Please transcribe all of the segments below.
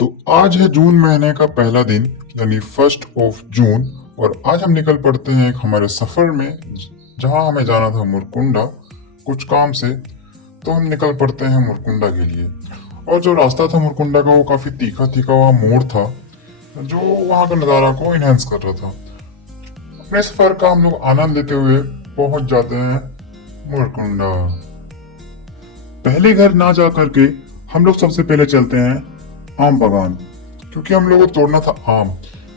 तो आज है जून महीने का पहला दिन यानी 1 और आज हम निकल पड़ते हैं एक हमारे सफर में जहां हमें जाना था मुरकुंडा कुछ काम से। तो हम निकल पड़ते हैं मुरकुंडा के लिए। और जो रास्ता था मुरकुंडा का वो काफी तीखा तीखा हुआ मोड़ था जो वहां का नज़ारा को इनहेंस कर रहा था। अपने सफर का हम लोग आनंद लेते हुए पहुंच जाते हैं मुरकुंडा। पहले घर ना जा करके हम लोग सबसे पहले चलते हैं आम बागान, क्योंकि हम लोगों को तोड़ना था आम।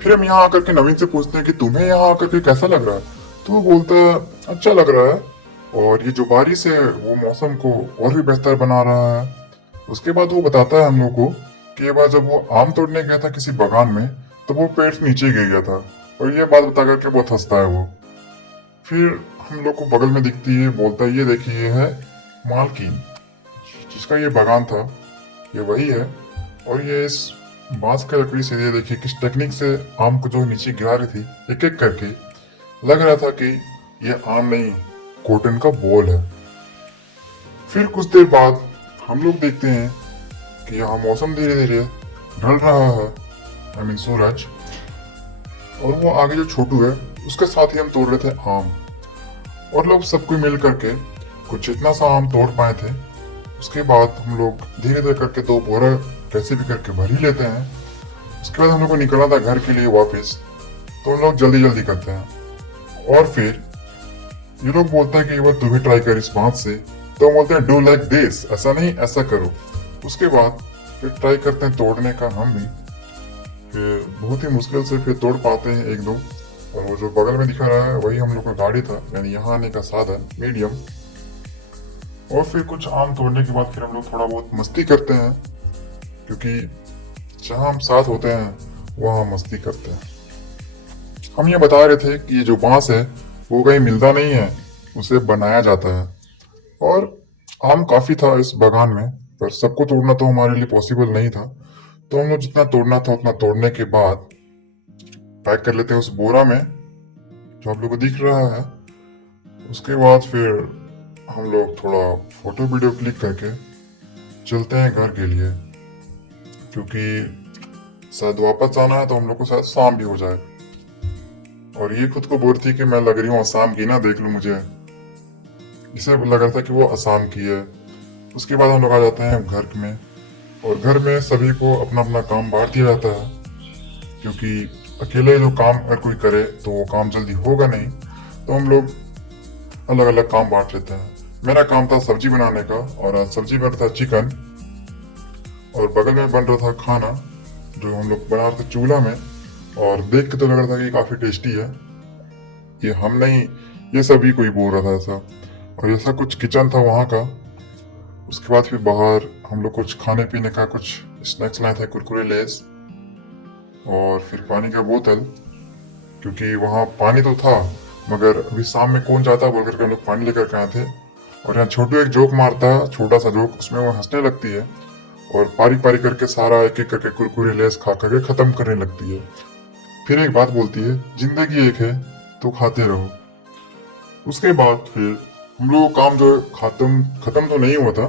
फिर हम यहाँ आकर के नवीन से पूछते हैं कि तुम्हें यहाँ आकर के कैसा लग रहा है। तो वो बोलता है अच्छा लग रहा है, और ये जो बारिश है वो मौसम को और भी बेहतर बना रहा है। उसके बाद वो बताता है हम लोग को कि एक बार जब वो आम तोड़ने गया था किसी बागान में तो वो पेड़ से नीचे गिर गया था, और ये बात बता करके बहुत हंसता है वो। फिर हम लोग को बगल में दिखती है, बोलता है ये देखिए ये है मालकिन जिसका ये बागान था, ये वही है। और ये इस बांस की लकड़ी से ये देखिए किस टेक्निक से आम को जो नीचे गिरा रही थी एक एक करके। लग रहा था कि ये आम नहीं, कॉटन का बॉल है। फिर कुछ देर बाद हम लोग देखते हैं कि यहाँ मौसम धीरे धीरे ढल रहा है, आई मीन सूरज। और वो आगे जो छोटू है उसके साथ ही हम तोड़ रहे थे आम, और लोग सब कोई मिल करके कुछ इतना सा आम तोड़ पाए थे। उसके बाद हम लोग धीरे धीरे करके 2 बोरा कैसे भी करके भर ही लेते हैं। उसके बाद हम लोग को निकलना था घर के लिए वापस, तो हम लोग जल्दी जल्दी करते हैं। और फिर ये लोग बोलते हैं कि ये बार तू भी ट्राई कर इस बात से, तो हम बोलते हैं डू लाइक दिस, ऐसा नहीं ऐसा करो। उसके बाद फिर ट्राई करते हैं तोड़ने का हम भी। फिर बहुत ही मुश्किल से फिर तोड़ पाते हैं एक दो, और वो जो बगल में दिखा रहा है वही हम लोग का गाड़ी था, यानी यहाँ आने का साधन मीडियम। और फिर कुछ आम तोड़ने के बाद फिर हम लोग थोड़ा बहुत मस्ती करते हैं, क्योंकि जहाँ हम साथ होते हैं वहाँ हम मस्ती करते हैं। हम ये बता रहे थे कि ये जो बांस है वो कहीं मिलता नहीं है, उसे बनाया जाता है। और आम काफी था इस बागान में, पर सबको तोड़ना तो हमारे लिए पॉसिबल नहीं था। तो हम लोग जितना तोड़ना था उतना तोड़ने के बाद पैक कर लेते हैं उस बोरा में जो आप लोग को दिख रहा है। उसके बाद फिर हम लोग थोड़ा फोटो वीडियो क्लिक करके चलते हैं घर के लिए, क्योंकि शायद वापस आना है तो हम लोग को शायद शाम भी हो जाए। और ये खुद को बोल रही थी कि मैं लग रही हूँ आसाम की, ना देख लो मुझे। इसे लग रहा था कि वो असम की है। उसके बाद हम लोग आ जाते हैं घर में, और घर में सभी को अपना अपना काम बांट दिया जाता है, क्योंकि अकेले जो काम अगर कोई करे तो वो काम जल्दी होगा नहीं। तो हम लोग अलग अलग काम बांट लेते हैं। मेरा काम था सब्जी बनाने का, और आज सब्जी बन रहा था चिकन, और बगल में बन रहा था खाना जो हम लोग बना रहे थे चूल्हा में। और देख के तो लग रहा था कि काफी टेस्टी है। ये हम नहीं, ये सभी कोई बोल रहा था ऐसा। और ऐसा कुछ किचन था वहाँ का। उसके बाद फिर बाहर हम लोग कुछ खाने पीने का कुछ स्नैक्स लाए थे, कुरकुरे लेस, और फिर पानी का बोतल, क्योंकि वहाँ पानी तो था मगर अभी शाम में कौन जाता बोल करके हम लोग पानी लेकर के आए थे। और यहाँ छोटू एक जोक मारता है, छोटा सा जोक, उसमें वो हंसने लगती है और पारी पारी करके सारा एक एक करके कुरकुरे लेस खा करके खत्म करने लगती है। फिर एक बात बोलती है जिंदगी एक है तो खाते रहो। उसके बाद फिर हम लोग काम जो है खत्म खत्म तो नहीं हुआ था,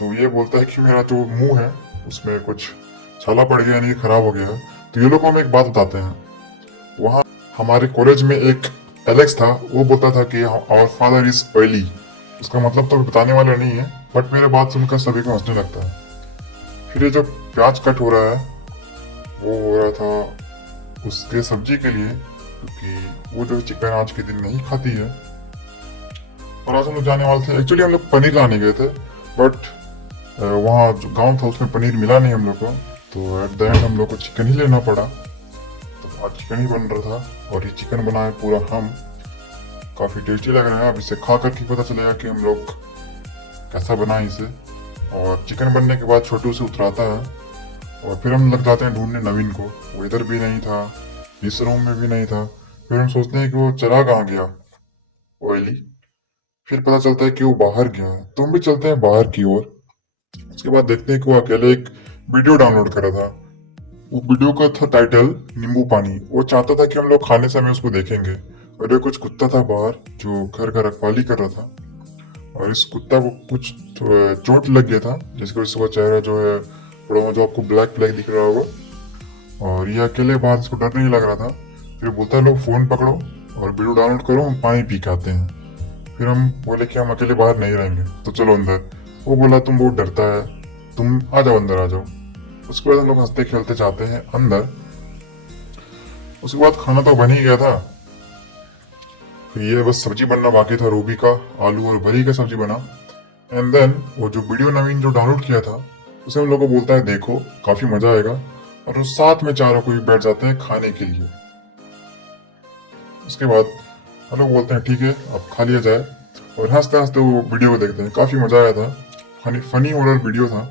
तो ये बोलता है कि मेरा जो मुंह है उसमें कुछ छाला पड़ गया, नहीं खराब हो गया है। तो ये लोग को हम एक बात बताते हैं। वहाँ हमारे कॉलेज में एक एलेक्स था, वो बोलता था कि आवर फादर इज ऑयली। उसका मतलब तो बताने वाला नहीं है, बट मेरे बात सुनकर सभी को हंसने लगता है। फिर ये जो प्याज कट हो रहा है वो हो रहा था उसके सब्जी के लिए, क्योंकि वो जो चिकन आज के दिन नहीं खाती है। और आज हम लोग जाने वाले थे, एक्चुअली हम लोग पनीर लाने गए थे, बट वहाँ जो गांव था उसमें पनीर मिला नहीं हम लोग को। तो एट द एंड हम लोग को चिकन ही लेना पड़ा। तो आज चिकन ही बन रहा था, और ये चिकन बनाए पूरा हम। काफ़ी टेस्टी लग रहा है, अब इसे खा करके पता चलेगा कि हम लोग कैसा बनाए इसे। और चिकन बनने के बाद छोटू से उतराता है, और फिर हम लग जाते हैं ढूंढने नवीन को। वो इधर भी नहीं था, इस रूम में भी नहीं था। फिर हम सोचते हैं कि वो चला कहाँ गया ऑयली। फिर पता चलता है कि वो बाहर गया है, तो हम भी चलते हैं बाहर की ओर। उसके बाद देखते हैं कि वो अकेले एक वीडियो डाउनलोड कर रहा था। वो वीडियो का था टाइटल नींबू पानी। वो चाहता था कि हम लोग खाने समय उसको देखेंगे। और ये कुछ कुत्ता था बाहर जो घर का रखवाली कर रहा था, और इस कुत्ता को कुछ चोट लग गया था, जिसकी वजह से वो चेहरा जो है थोड़ा जो आपको ब्लैक ब्लैक दिख रहा होगा। और ये अकेले बाहर, इसको डर नहीं लग रहा था। फिर बोलता है, लोग फोन पकड़ो और वीडियो डाउनलोड करो, हम पानी पी के आते हैं। फिर हम बोले कि हम अकेले बाहर नहीं रहेंगे, तो चलो अंदर। वो बोला तुम बहुत डरता है, तुम आ जाओ अंदर आ जाओ। उसके बाद हम लोग हंसते खेलते जाते हैं अंदर। उसके बाद खाना तो बन ही गया था। फिर ये बस सब्जी बनना बाकी था, रूबी का आलू और बरी का सब्जी बना। एंड देन वो जो वीडियो नवीन जो डाउनलोड किया था, उसे हम लोग को बोलता है देखो काफी मजा आएगा। और उस साथ में चारों कोई बैठ जाते हैं खाने के लिए। उसके बाद हम लोग बोलते हैं ठीक है अब खा लिया जाए। और हंसते हंसते वो वीडियो को देखते हैं, काफी मजा आया था। फनी फनी हॉरर वीडियो था।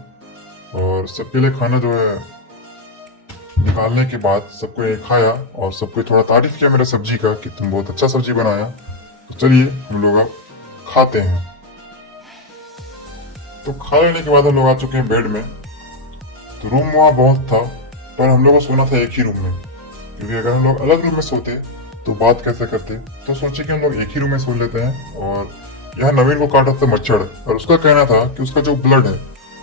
और सबके लिए खाना जो है निकालने के बाद सबको ये खाया, और सबको थोड़ा तारीफ किया मेरे सब्जी का कि तुम बहुत अच्छा सब्जी बनाया। तो चलिए हम लोग अब खाते हैं। तो खा लेने के बाद हम लोग आ चुके हैं बेड में। तो रूम वहाँ बहुत था, पर हम लोग को सोना था एक ही रूम में, क्योंकि अगर हम लोग अलग रूम में सोते तो बात कैसे करते। तो सोचे कि हम लोग एक ही रूम में सो लेते हैं। और यहाँ नवीन को काटा था मच्छर, और उसका कहना था कि उसका जो ब्लड है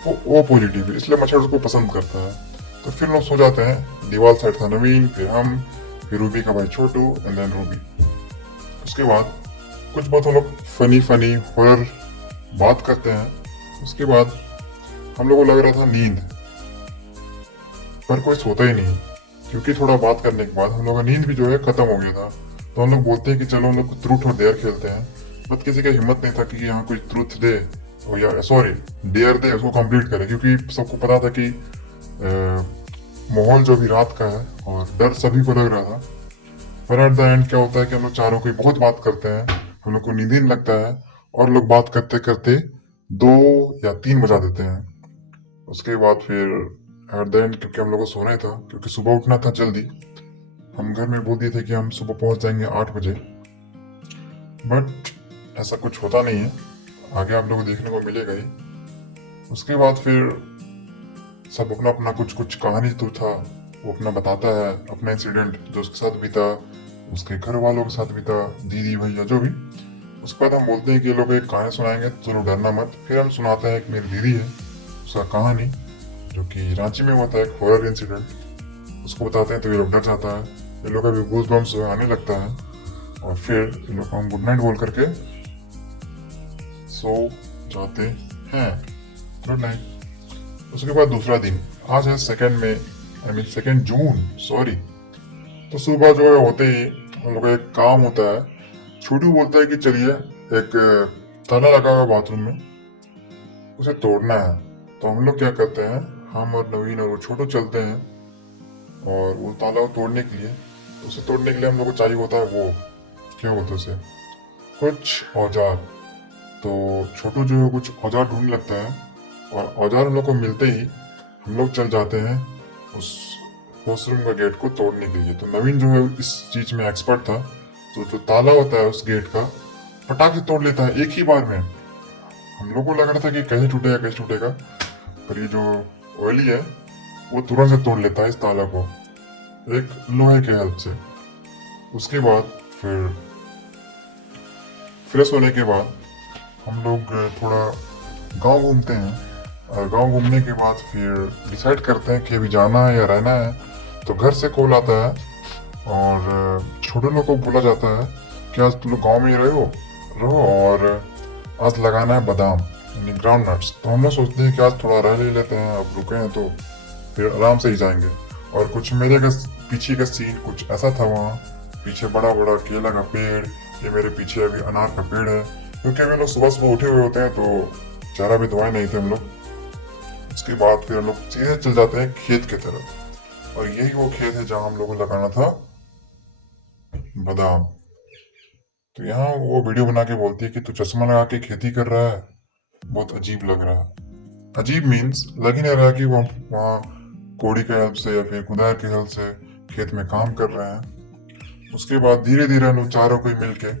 वो ओ पॉजिटिव है, इसलिए मच्छर उसको पसंद करता है। तो फिर लोग सो जाते हैं। दीवार साइड था नवीन, फिर हम, फिर रूबी का भाई छोटू, एंड देन रूबी। उसके बाद कुछ बात हम लोग फनी फनी हॉरर बात करते हैं। उसके बाद हम लोग को लग रहा था नींद, पर कोई सोता ही नहीं, क्योंकि थोड़ा बात करने के बाद हम लोग का नींद भी जो है खत्म हो गया था। तो हम लोग बोलते हैं कि चलो हम लोग ट्रूथ और डेयर खेलते हैं। बट किसी का हिम्मत नहीं था कि यहाँ कोई ट्रूथ दे, और या सॉरी डेयर दे, उसको कंप्लीट करे, क्योंकि सबको पता था कि माहौल जो भी रात का है और डर सभी को लग रहा था। पर एट द एंड क्या होता है कि हम लोग चारों कोई बहुत बात करते हैं, हम लोग को नींद ही नहीं लगता है, और लोग बात करते करते 2 या 3 बजा देते हैं। उसके बाद फिर एट द एंड, क्योंकि हम लोग को सोना ही था, क्योंकि सुबह उठना था जल्दी, हम घर में बोल दिए थे कि हम सुबह पहुंच जाएंगे 8 बजे। बट ऐसा कुछ होता नहीं है, आगे आप लोगों को देखने को मिलेगा ही। उसके बाद फिर सब अपना अपना कुछ कुछ कहानी तो था वो अपना बताता है, अपना इंसिडेंट जो उसके साथ बीता, उसके घर वालों के साथ बीता, दीदी भैया जो भी। उसके बाद हम बोलते हैं कि ये लोग एक कहानी सुनाएंगे, तो चलो डरना मत। फिर हम सुनाते हैं, एक मेरी दीदी है उसका कहानी, जो कि रांची में हुआ था, एक हॉरर इंसिडेंट। उसको बताते हैं तो ये लोग डर जाता है, ये लोग का भी गूज बम्स आने लगता है। और फिर ये लोग को हम गुड नाइट बोल करके सो जाते हैं। Good night. उसके बाद दूसरा दिन, आज है 2 जून, सॉरी। तो सुबह जो है होते ही हम लोग का एक काम होता है। छोटू बोलता है कि चलिए एक ताला लगा हुआ बाथरूम में, उसे तोड़ना है। तो हम लोग क्या करते हैं, हम और नवीन और वो छोटू चलते हैं, और वो ताला को तोड़ने के लिए, उसे तोड़ने के लिए हम लोग को चाहिए होता है वो, क्या बोलते हैं उसे, कुछ औजार। तो छोटू जो है कुछ औजार ढूंढने लगता है, और औजार हम लोग को मिलते ही हम लोग चल जाते हैं उस वॉशरूम का गेट को तोड़ने के लिए। तो नवीन जो है इस चीज में एक्सपर्ट था, तो जो ताला होता है उस गेट का फटाक से तोड़ लेता है एक ही बार में। हम लोग को लग रहा था कि कैसे टूटेगा, पर ये जो ऑयली है वो तुरंत से तोड़ लेता है इस ताला को, एक लोहे के हेल्प से। उसके बाद फिर फ्रेश होने के बाद हम लोग थोड़ा गांव घूमते हैं, और गांव घूमने के बाद फिर डिसाइड करते हैं कि अभी जाना है या रहना है। तो घर से कॉल आता है, और छोटे लोग को बोला जाता है कि आज तुम लोग गाँव में ही रहो, और आज लगाना है बादाम, यानी ग्राउंड नट्स। तो हम लोग सोचते हैं कि आज थोड़ा रह ले लेते हैं, अब रुके हैं तो फिर आराम से ही जाएंगे। और कुछ मेरे का पीछे का सीन कुछ ऐसा था, वहाँ पीछे बड़ा बड़ा केला का पेड़, ये मेरे पीछे अभी अनार का पेड़ है, क्योंकि हम लोग सुबह सुबह उठे हुए होते हैं, तो चारा भी दवाए नहीं थे हम लोग। उसके बाद फिर हम लोग सीधे चल जाते हैं खेत की तरफ, और यही वो खेत है जहाँ हम लोग को लगाना था बादाम। तो यहाँ वो वीडियो बना के बोलती है कि तू चश्मा लगा के खेती कर रहा है, बहुत अजीब लग रहा है। अजीब मीन्स लग ही नहीं रहा कि वो वहाँ कोड़ी के हेल्प से या फिर कुदार के हेल्प से खेत में काम कर रहे हैं। उसके बाद धीरे धीरे हम लोग चारों को मिलके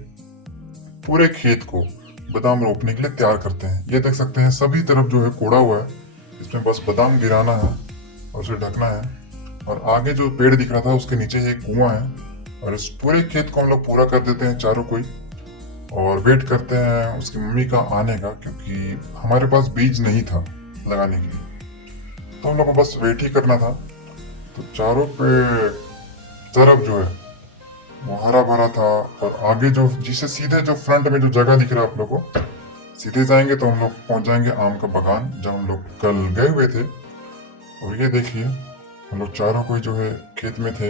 पूरे खेत को बादाम रोपने के लिए तैयार करते हैं। ये देख सकते हैं सभी तरफ जो है कोड़ा हुआ है, इसमें बस बादाम गिराना है और उसे ढकना है। और आगे जो पेड़ दिख रहा था उसके नीचे एक कुआं है, और इस पूरे खेत को हम लोग पूरा कर देते हैं चारों कोई, और वेट करते हैं उसकी मम्मी का आने का, क्योंकि हमारे पास बीज नहीं था लगाने के लिए। तो हम लोग को बस वेट ही करना था। तो चारों पे तरफ जो है वो हरा भरा था, और आगे जो जिसे सीधे जो फ्रंट में जो जगह दिख रहा है आप लोगों को, सीधे जाएंगे तो हम लोग पहुंच जाएंगे आम का बागान जब हम लोग कल गए हुए थे। और ये देखिए हम लोग चारों कोई जो है खेत में थे।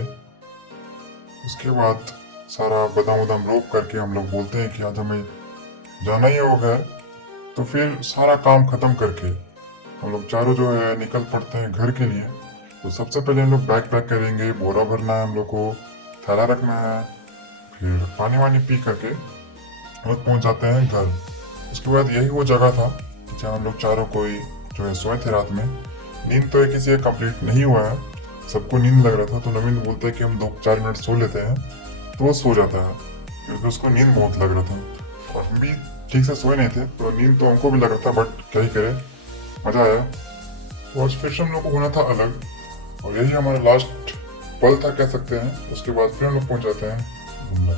उसके बाद सारा बादाम वादाम रोप करके हम लोग बोलते हैं कि आज हमें जाना ही होगा। तो फिर सारा काम खत्म करके हम लोग चारों जो है निकल पड़ते हैं घर के लिए। तो सबसे पहले हम लोग बैग पैक करेंगे, बोरा भरना है हम लोग को, थैला रखना है, फिर पानी वानी पी करके हम लोग पहुंच जाते हैं घर। उसके बाद यही वो जगह था जहाँ हम लोग चारों कोई जो है सोए थे रात में। नींद तो एक किसी का कंप्लीट नहीं हुआ है, सबको नींद लग रहा था। तो नवीन बोलते हैं कि हम 2-4 मिनट सो लेते हैं, तो वो सो जाता है क्योंकि उसको नींद बहुत लग रहा था। और हम भी ठीक से सोए नहीं थे, तो नींद तो हमको भी लग रहा था, बट क्या ही करे, मजा आया। तो आज फिर से हम लोग को होना था अलग, और यही हमारा लास्ट पल था कह सकते हैं। उसके बाद फिर हम लोग पहुंच जाते हैं घूमने।